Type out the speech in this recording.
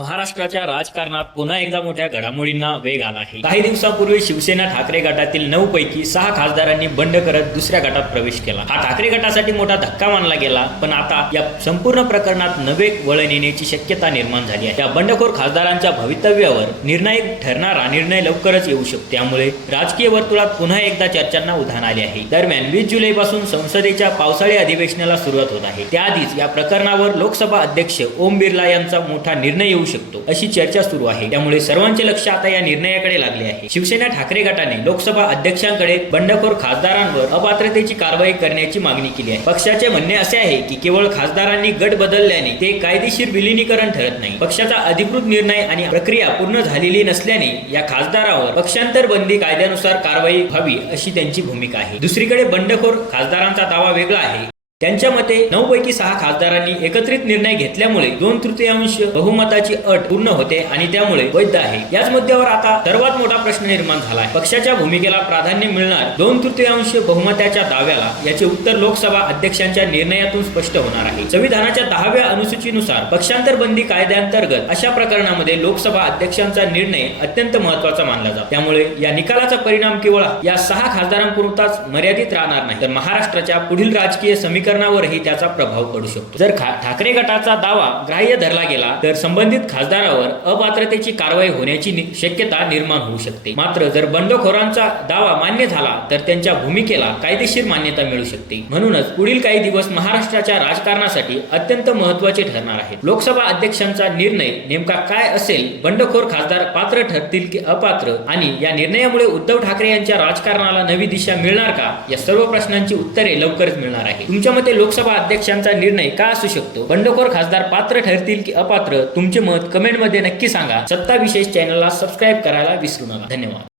महाराष्ट्राच्या राजकारणात पुन्हा एकदा मोठ्या घडामोडींना वेग आला आहे। काही दिवसांपूर्वी शिवसेना ठाकरे गटातील 9 पैकी 6 खासदारांनी बंड करत दुसऱ्या गटात प्रवेश केला। हा ठाकरे गटासाठी मोठा धक्का मानला गेला, पण आता या संपूर्ण प्रकरणात नवे वळण येण्याची शक्यता निर्माण झाली आहे। या बंडखोर खासदारांच्या भवितव्यावर निर्णायक ठरणारा निर्णय लवकरच येऊ शकतो, त्यामुळे राजकीय वर्तुळात पुन्हा एकदा चर्चांना उधाण आले आहे। दरम्यान 20 जुलैपासून संसदेच्या पावसाळी अधिवेशनाला सुरुवात होत आहे। त्याआधीच या प्रकरणावर लोकसभा अध्यक्ष ओम बिर्ला यांचा मोठा निर्णय येऊ शकतो अशी चर्चा सुरू आहे। त्यामुळे सर्वांचे लक्ष आता या निर्णयाकडे लागले आहे। शिवसेना ठाकरे गटाने लोकसभा अध्यक्षांकडे बंडखोर खासदारांवर अपात्रतेची कारवाई करण्याची मागणी केली आहे। पक्षाचे म्हणणे असे आहे की केवळ खासदारांनी गट बदलल्याने ते कायदेशीर विलीनीकरण ठरत नाही। पक्षाचा अधिकृत निर्णय आणि प्रक्रिया पूर्ण झालेली नसल्याने या खासदारावर पक्षांतर बंदी कायद्यानुसार कारवाई व्हावी अशी त्यांची भूमिका आहे। दुसरीकडे बंडखोर खासदारांचा दावा वेगळा आहे। त्यांच्या मते 9 पैकी 6 खासदारांनी एकत्रित निर्णय घेतल्यामुळे 2/3 बहुमताची अट पूर्ण होते आणि त्यामुळे वैध आहे। याच मुद्द्यावर आता सर्वात मोठा प्रश्न निर्माण झाला आहे। पक्षाच्या भूमिकेला प्राधान्य मिळणार 2/3 बहुमताच्या दाव्याला याचे उत्तर लोकसभा अध्यक्षांच्या निर्णयातून स्पष्ट होणार आहे। संविधानाच्या 10व्या अनुसूचीनुसार पक्षांतर बंदी कायद्याअंतर्गत अशा प्रकरणामध्ये लोकसभा अध्यक्षांचा निर्णय अत्यंत महत्त्वाचा मानला जातो। त्यामुळे या निकालाचा परिणाम केवळ या 6 खासदारांपुरताच मर्यादित राहणार नाही, तर महाराष्ट्राच्या पुढील राजकीय समीकरणावरही त्याचा प्रभाव पडू शकतो। जर ठाकरे गटाचा दावा ग्राह्य धरला गेला तर संबंधित खासदारावर अपात्रतेची कारवाई होण्याची शक्यता निर्माण होऊ शकते। मात्र जर बंडखोरांचा दावा मान्य झाला तर त्यांच्या भूमिकेला कायदेशीर मान्यता मिळू शकते। म्हणूनच पुढील काही दिवस महाराष्ट्राच्या राजकारणासाठी अत्यंत महत्त्वाचे ठरणार आहेत। लोकसभा अध्यक्षांचा निर्णय नेमका काय असेल, बंडखोर खासदार पात्र ठरतील की अपात्र, आणि या निर्णयामुळे उद्धव ठाकरे यांच्या राजकारणाला नवी दिशा मिळणार का, या सर्व प्रश्नांची उत्तरे लवकरच मिळणार आहे। तुमच्या मते लोकसभा अध्यक्षांचा निर्णय काय असू शकतो? बंडखोर खासदार पात्र ठरतील की अपात्र? तुमचे मत कमेंटमध्ये नक्की सांगा। सत्ता विशेष चॅनलला सबस्क्राईब करायला विसरू नका। धन्यवाद।